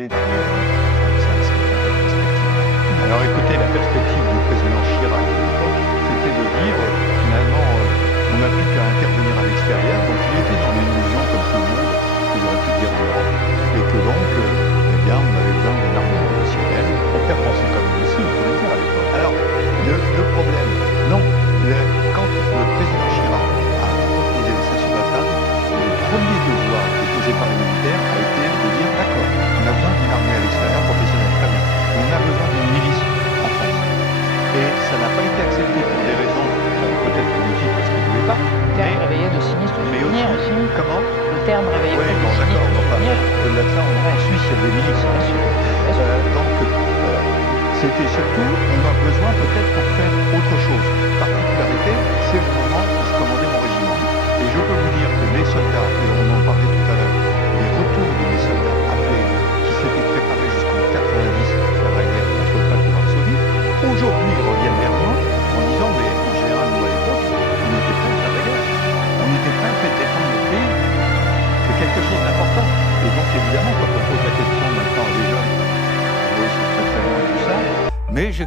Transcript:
c'était de dire, ça c'est pas la perspective. Alors écoutez, la perspective du président Chirac de l'époque, c'était de dire, finalement, on n'a plus qu'à intervenir à l'extérieur. Donc il était dans l'illusion, comme tout le monde, qu'il n'y aurait plus de guerre en Europe, et que donc, eh bien, on avait besoin d'une armée professionnelle pour faire penser comme nous aussi, il faut le dire à l'époque. Alors, le problème, non, quand le président Chirac a proposé ça sur la table, le premier devoir déposé par les militaires a été de dire d'accord, on a besoin d'une armée à l'extérieur professionnelle, très bien. On a besoin d'une milice en France. Et ça n'a pas été accepté pour des raisons peut-être politiques parce qu'ils ne voulaient pas. Le terme réveillait de sinistres Mais souvenirs aussi, aussi. comment Le terme réveillait Oui, de bon d'accord, sinistres enfin, souvenirs. au-delà de ça, en Suisse, il y a des milices. Bien sûr. Bien sûr. Donc, c'était surtout, on a besoin peut-être pour faire autre chose. Particularité, c'est le moment où je commandais mon régiment. Et je peux vous dire que les soldats, et on en parlait tout à l'heure, les retours de mes soldats appelés, qui s'étaient préparés jusqu'en 90 à faire la guerre contre le pacte de Varsovie, aujourd'hui ils reviennent vers moi en disant, mais en général, nous à l'époque, on était prêts à faire la guerre. On était prêts à faire défendre notre pays. C'est quelque chose d'important. Et donc évidemment, quand on pose la question maintenant à des jeunes, oui, c'est très très loin tout ça, mais j'ai